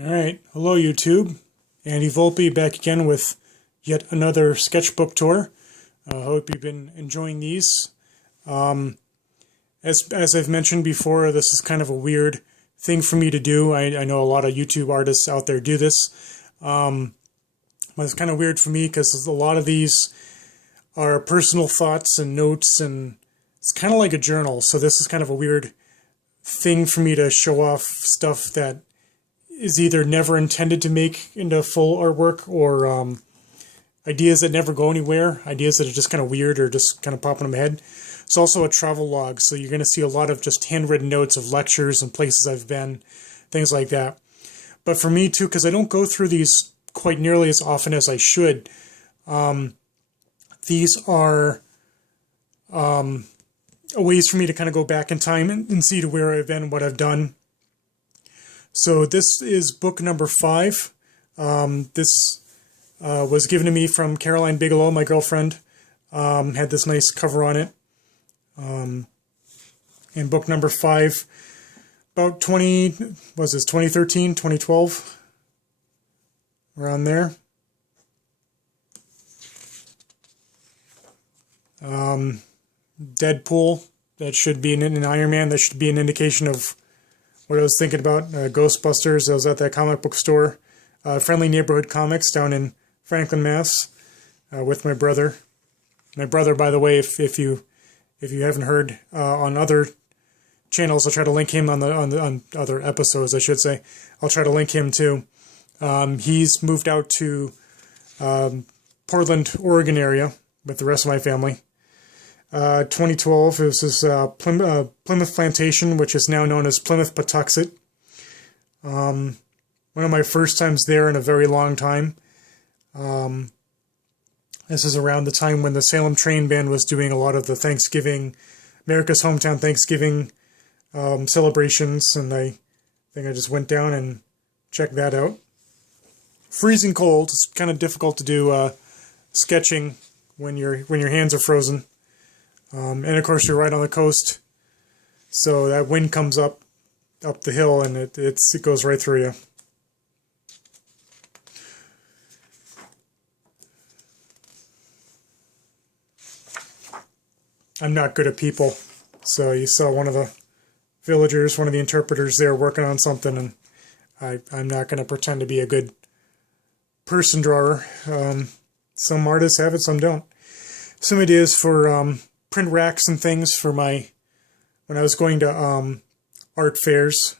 Alright, hello YouTube. Andy Volpe back again with yet another sketchbook tour. I hope you've been enjoying these. As I've mentioned before, this is kind of a weird thing for me to do. I know a lot of YouTube artists out there do this. But it's kind of weird for me because a lot of these are personal thoughts and notes, and it's kind of like a journal. So this is kind of a weird thing for me to show off stuff that is either never intended to make into full artwork, or ideas that never go anywhere, ideas that are just kind of weird or just kind of pop in my head. It's also a travel log, so you're going to see a lot of just handwritten notes of lectures and places I've been, things like that. But for me too, because I don't go through these quite nearly as often as I should, these are ways for me to kind of go back in time and see to where I've been, what I've done. So this is book number 5. This was given to me from Caroline Bigelow, my girlfriend. Had this nice cover on it. And book number 5, about 2013, 2012, around there. Deadpool, that should be an Iron Man, that should be an indication of what I was thinking about. Ghostbusters, I was at that comic book store. Friendly Neighborhood Comics down in Franklin, Mass. With my brother. My brother, by the way, if you haven't heard on other channels, I'll try to link him on other episodes, I should say. I'll try to link him too. He's moved out to Portland, Oregon area with the rest of my family. 2012, it was this Plymouth Plantation, which is now known as Plymouth Patuxet. One of my first times there in a very long time. This is around the time when the Salem Train Band was doing a lot of the Thanksgiving, America's Hometown Thanksgiving celebrations, and I think I just went down and checked that out. Freezing cold. It's kind of difficult to do sketching when your hands are frozen. And of course you're right on the coast, so that wind comes up the hill and it goes right through you. I'm not good at people, so you saw one of the villagers, one of the interpreters there working on something, and I'm not going to pretend to be a good person drawer. Some artists have it, some don't. Some ideas for print racks and things for when I was going to art fairs,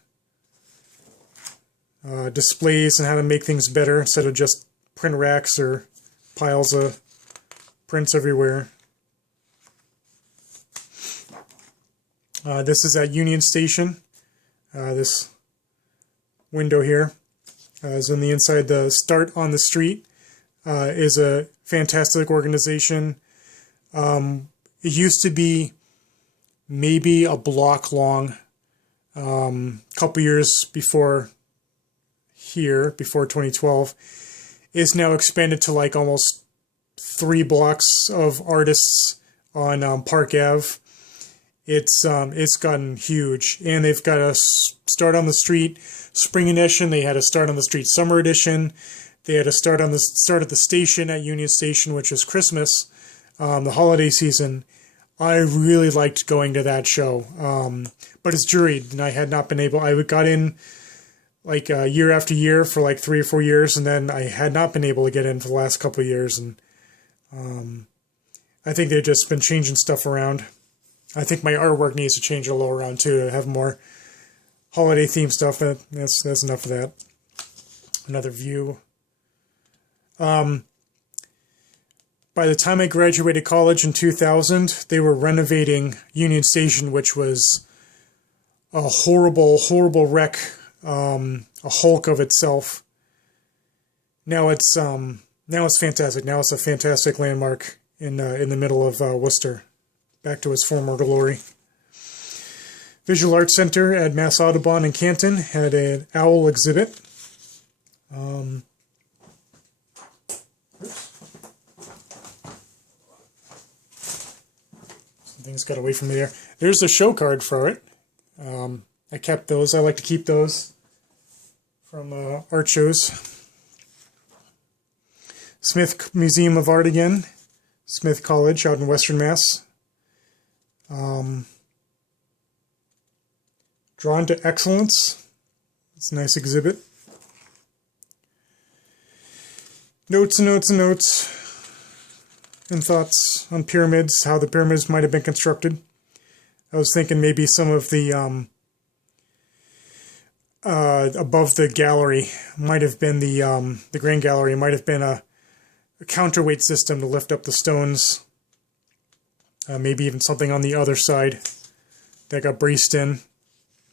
displays and how to make things better instead of just print racks or piles of prints everywhere. This is at Union Station. This window here is on the inside. The Start on the Street is a fantastic organization. It used to be maybe a block long. Couple years before 2012. It's now expanded to like almost 3 blocks of artists on Park Ave. It's gotten huge, and they've got a Start on the Street Spring Edition. They had a Start on the Street Summer Edition. They had a Start at the Station at Union Station, which is Christmas, the holiday season. I really liked going to that show, but it's juried, and I had not been able. I got in like year after year for like 3 or 4 years, and then I had not been able to get in for the last couple of years, and I think they've just been changing stuff around. I think my artwork needs to change a little around too, to have more holiday themed stuff. That's enough of that. Another view. By the time I graduated college in 2000, they were renovating Union Station, which was a horrible, horrible wreck, a hulk of itself. Now it's fantastic. Now it's a fantastic landmark in the middle of Worcester, back to its former glory. Visual Arts Center at Mass Audubon in Canton had an owl exhibit. Things got away from me there. There's the show card for it. I kept those. I like to keep those from art shows. Smith Museum of Art again. Smith College out in Western Mass. Drawn to Excellence. It's a nice exhibit. Notes and notes and notes and thoughts on pyramids, how the pyramids might have been constructed. I was thinking maybe some of the above the gallery might have been the grand gallery might have been a counterweight system to lift up the stones. Maybe even something on the other side that got braced in.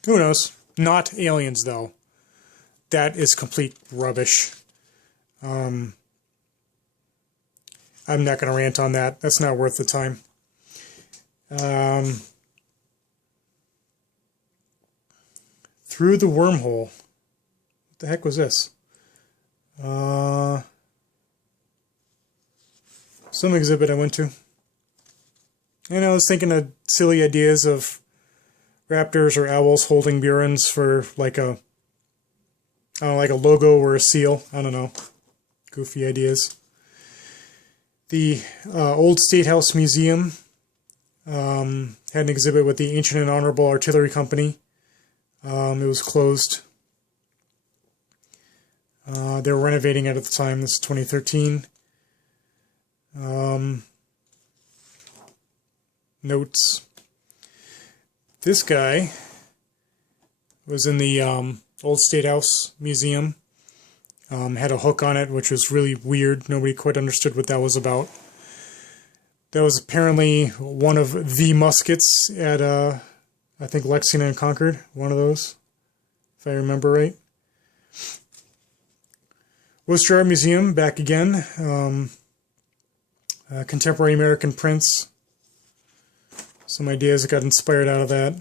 Who knows? Not aliens, though. That is complete rubbish. I'm not going to rant on that. That's not worth the time. Through the Wormhole. What the heck was this? Some exhibit I went to. And I was thinking of silly ideas of raptors or owls holding burins for like a, I don't know, like a logo or a seal. I don't know. Goofy ideas. The Old State House Museum had an exhibit with the Ancient and Honorable Artillery Company. It was closed. They were renovating it at the time. This is 2013. Notes. This guy was in the Old State House Museum. Had a hook on it, which was really weird. Nobody quite understood what that was about. That was apparently one of the muskets at, I think, Lexington and Concord. One of those, if I remember right. Worcester Art Museum, back again. Contemporary American prints. Some ideas that got inspired out of that.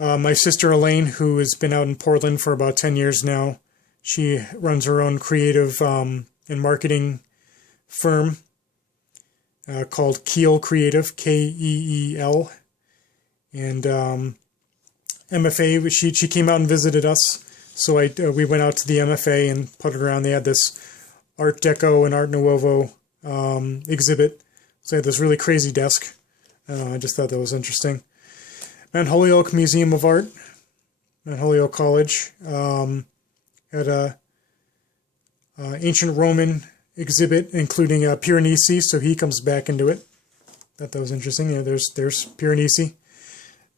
My sister Elaine, who has been out in Portland for about 10 years now, she runs her own creative and marketing firm called Keel Creative, K-E-E-L. And MFA, she came out and visited us. So we went out to the MFA and put it around. They had this Art Deco and Art Nouveau exhibit. So they had this really crazy desk. I just thought that was interesting. Mount Holyoke Museum of Art, Mount Holyoke College, had a ancient Roman exhibit, including Piranesi, so he comes back into it. Thought that was interesting. Yeah, there's Piranesi.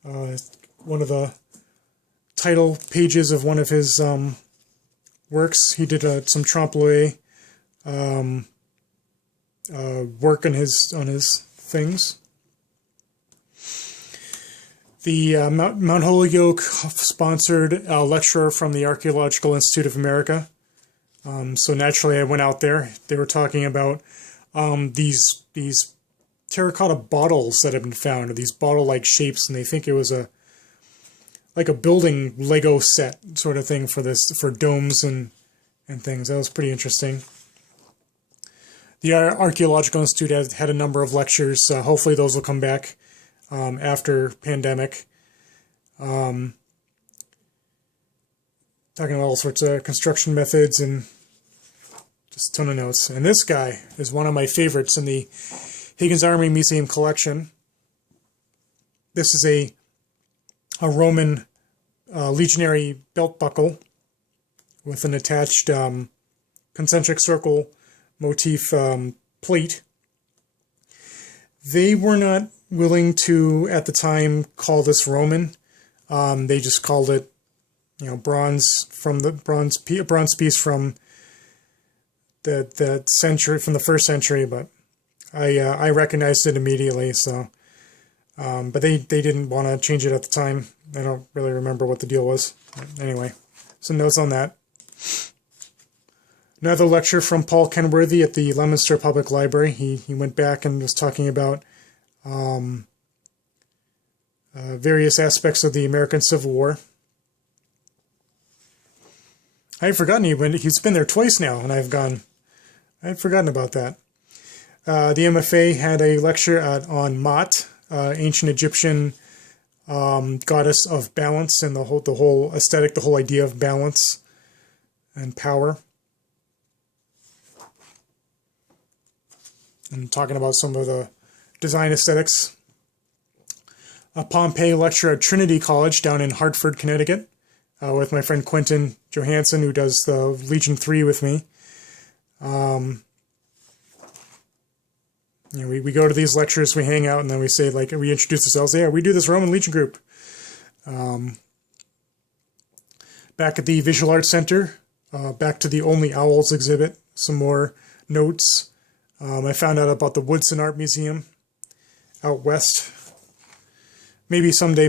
One of the title pages of one of his works. He did some trompe-l'oeil work on his things. The Mount Holyoke sponsored a lecturer from the Archaeological Institute of America. So naturally I went out there. They were talking about these terracotta bottles that have been found, or these bottle-like shapes, and they think it was like a building Lego set sort of thing for domes and things. That was pretty interesting. The Archaeological Institute had a number of lectures. Hopefully those will come back after pandemic. Talking about all sorts of construction methods and just a ton of notes. And this guy is one of my favorites in the Higgins Army Museum collection. This is a Roman legionary belt buckle with an attached concentric circle motif plate. They were not willing to, at the time, call this Roman. They just called it, bronze piece from the century, from the first century. But I recognized it immediately. So, but they didn't want to change it at the time. I don't really remember what the deal was. Anyway, some notes on that. Another lecture from Paul Kenworthy at the Leominster Public Library. He went back and was talking about various aspects of the American Civil War. I had forgotten he's been there twice now, and I had forgotten about that. The MFA had a lecture on Maat, ancient Egyptian goddess of balance, and the whole aesthetic, the whole idea of balance. and power. And talking about some of the design aesthetics. A Pompeii lecture at Trinity College down in Hartford, Connecticut, with my friend Quentin Johansson, who does the Legion 3 with me. We go to these lectures, we hang out, and then we say, like, we introduce ourselves. Yeah, we do this Roman Legion group. Back at the Visual Arts Center, back to the Only Owls exhibit, some more notes. I found out about the Woodson Art Museum out west. Maybe someday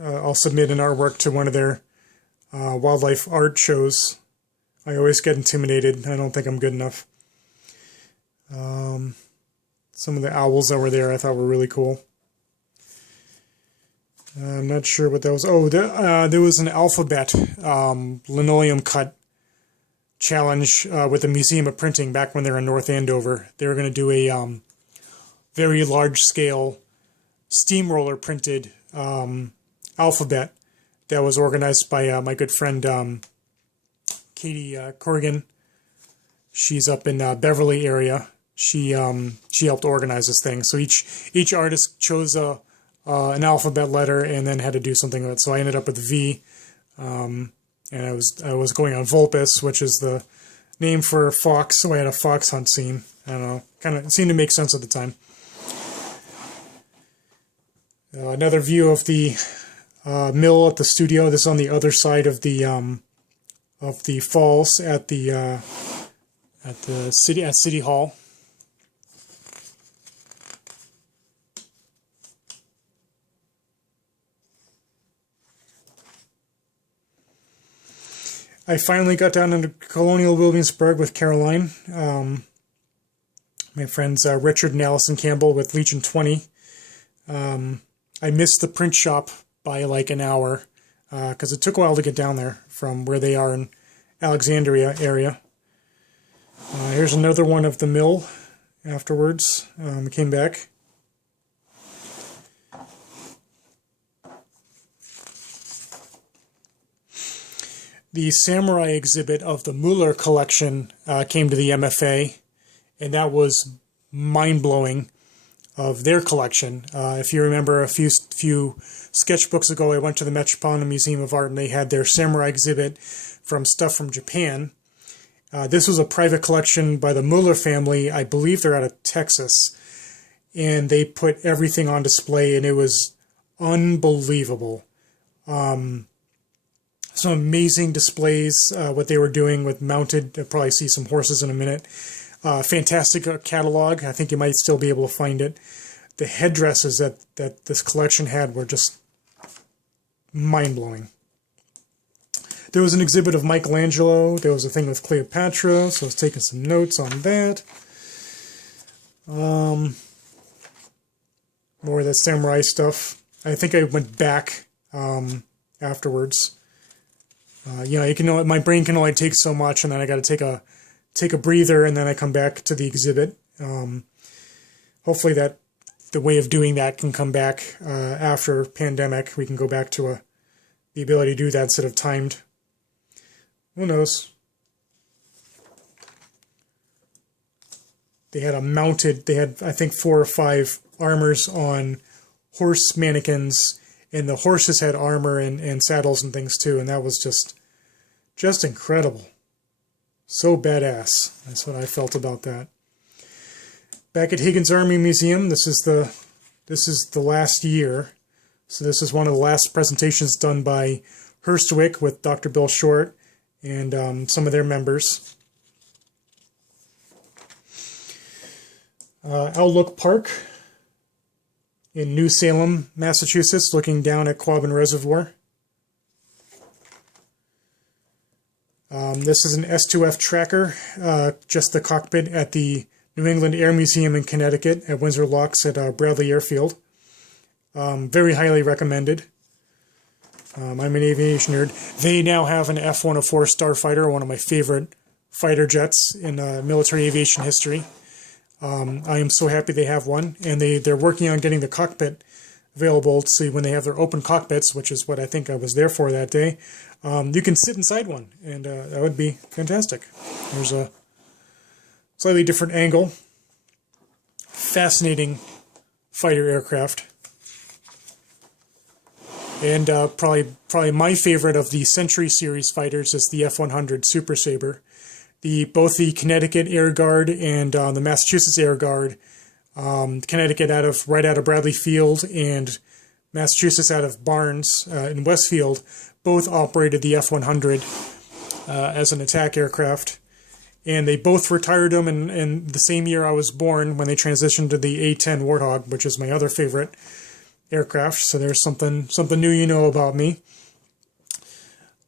I'll submit an artwork to one of their wildlife art shows. I always get intimidated. I don't think I'm good enough. Some of the owls that were there I thought were really cool. I'm not sure what that was. Oh, there was an alphabet linoleum cut challenge with the Museum of Printing back when they were in North Andover. They were going to do a very large-scale steamroller printed alphabet that was organized by my good friend Katie Corrigan. She's up in Beverly area. She helped organize this thing. So each artist chose an alphabet letter and then had to do something with it. So I ended up with V, and I was going on Vulpes, which is the name for a fox. So I had a fox hunt scene. I don't know, kind of seemed to make sense at the time. Another view of the mill at the studio. This is on the other side of the falls at the City Hall. I finally got down into Colonial Williamsburg with Caroline. My friends Richard and Allison Campbell with Legion 20. I missed the print shop by like an hour because it took a while to get down there from where they are in Alexandria area. Here's another one of the mill afterwards. Came back. The samurai exhibit of the Mueller collection came to the MFA, and that was mind-blowing of their collection. If you remember a few sketchbooks ago, I went to the Metropolitan Museum of Art, and they had their samurai exhibit from stuff from Japan. This was a private collection by the Mueller family. I believe they're out of Texas, and they put everything on display, and it was unbelievable. Some amazing displays, what they were doing with mounted. You'll probably see some horses in a minute. Fantastic catalog. I think you might still be able to find it. The headdresses that this collection had were just mind-blowing. There was an exhibit of Michelangelo. There was a thing with Cleopatra, so I was taking some notes on that. More of that samurai stuff. I think I went back afterwards. You can my brain can only take so much, and then I got to take a breather, and then I come back to the exhibit. Hopefully that the way of doing that can come back after pandemic. We can go back to the ability to do that instead of timed. Who knows? They had I think 4 or 5 armors on horse mannequins, and the horses had armor and saddles and things too, and that was just incredible. So badass. That's what I felt about that. Back at Higgins Army Museum, this is the last year. So this is one of the last presentations done by Hurstwick with Dr. Bill Short and some of their members. Outlook Park in New Salem, Massachusetts, looking down at Quabbin Reservoir. This is an S2F tracker, just the cockpit at the New England Air Museum in Connecticut at Windsor Locks at Bradley Airfield. Very highly recommended. I'm an aviation nerd. They now have an F-104 Starfighter, one of my favorite fighter jets in military aviation history. I am so happy they have one, and they're working on getting the cockpit available to see when they have their open cockpits, which is what I think I was there for that day. You can sit inside one, and that would be fantastic. There's a slightly different angle. Fascinating fighter aircraft. And probably my favorite of the Century Series fighters is the F-100 Super Sabre. Both the Connecticut Air Guard and the Massachusetts Air Guard, Connecticut right out of Bradley Field, and Massachusetts out of Barnes in Westfield, both operated the F-100 as an attack aircraft. And they both retired them in the same year I was born, when they transitioned to the A-10 Warthog, which is my other favorite aircraft. So there's something new you know about me.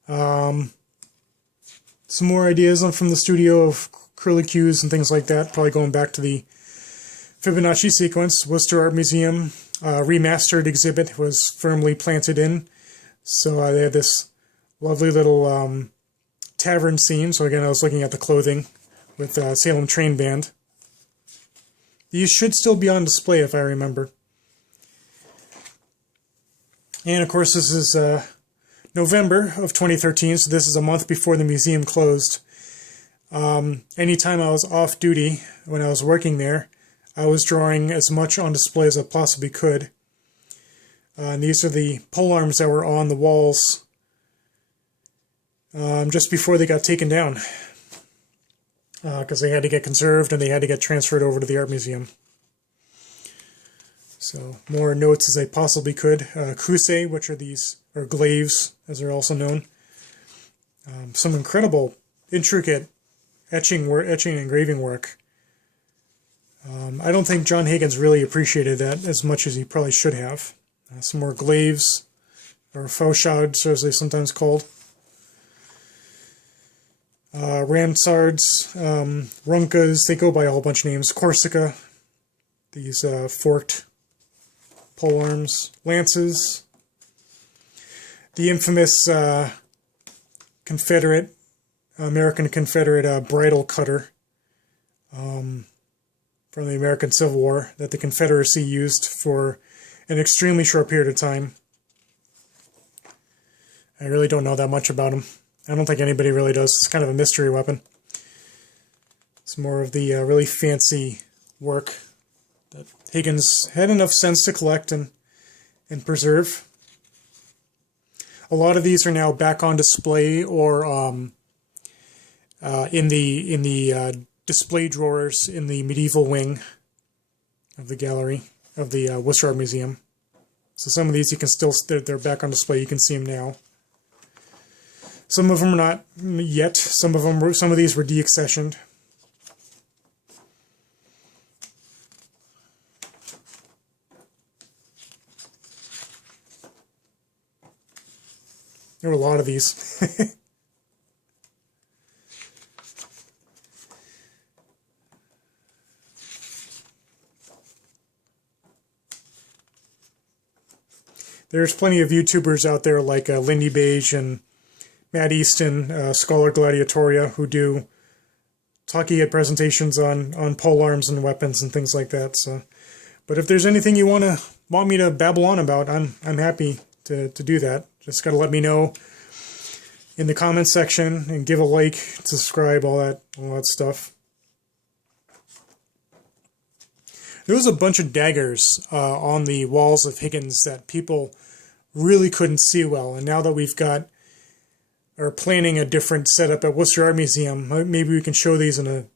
Some more ideas from the studio of curlicues and things like that, probably going back to the Fibonacci sequence. Worcester Art Museum remastered exhibit was firmly planted in. So they had this lovely little tavern scene. So again, I was looking at the clothing with Salem Train Band. These should still be on display if I remember. And of course, this is November of 2013, so this is a month before the museum closed. Anytime I was off duty, when I was working there, I was drawing as much on display as I possibly could. And these are the polearms that were on the walls just before they got taken down, because they had to get conserved and they had to get transferred over to the art museum. So more notes as I possibly could. Kusei, which are these, or glaives, as they're also known. Some incredible, intricate etching and engraving work. I don't think John Higgins really appreciated that as much as he probably should have. Some more glaives, or fauchades, as they're sometimes called. Ramsards, Runkas, they go by a whole bunch of names. Corsica, these forked polearms, lances, the infamous American Confederate bridle cutter from the American Civil War that the Confederacy used for an extremely short period of time. I really don't know that much about them. I don't think anybody really does. It's kind of a mystery weapon. It's more of the really fancy work that Higgins had enough sense to collect and preserve. A lot of these are now back on display or in the display drawers in the medieval wing of the gallery of the Worcester Art Museum. So some of these you can still, they're back on display. You can see them now. Some of them are not yet. Some of these were deaccessioned. There were a lot of these. There's plenty of YouTubers out there like Lindy Beige and Matt Easton, Scholar Gladiatoria, who do talkie head presentations on polearms and weapons and things like that. So, but if there's anything you want me to babble on about, I'm happy to do that. Just got to let me know in the comments section and give a like, subscribe, all that stuff. There was a bunch of daggers on the walls of Higgins that people really couldn't see well, and now that we've are planning a different setup at Worcester Art Museum, maybe we can show these in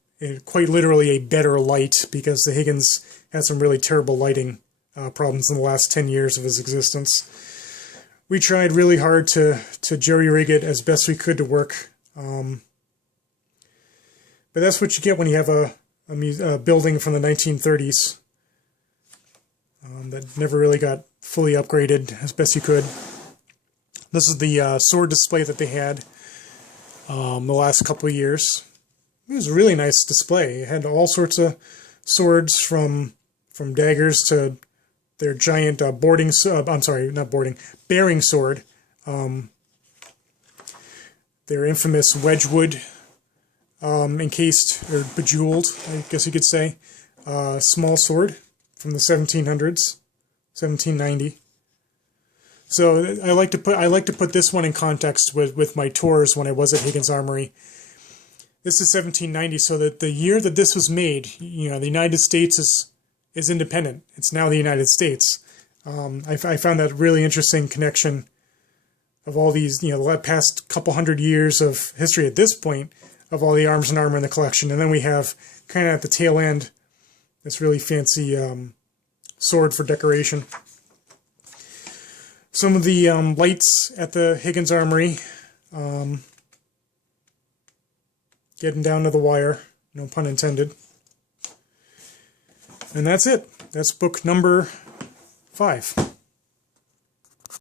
quite literally a better light, because the Higgins had some really terrible lighting problems in the last 10 years of his existence. We tried really hard to jerry-rig it as best we could to work. But that's what you get when you have a building from the 1930s that never really got fully upgraded as best you could. This is the sword display that they had the last couple of years. It was a really nice display. It had all sorts of swords from daggers to their giant bearing sword. Their infamous Wedgwood encased, or bejeweled, I guess you could say, small sword from the 1700s, 1790. So I like to put this one in context with my tours when I was at Higgins Armory. This is 1790, so that the year that this was made, you know, the United States is independent. It's now the United States. I found that really interesting connection of all these, you know, the past couple hundred years of history at this point of all the arms and armor in the collection. And then we have kind of at the tail end this really fancy sword for decoration. Some of the lights at the Higgins Armory, getting down to the wire, no pun intended. And that's it. That's book number 5.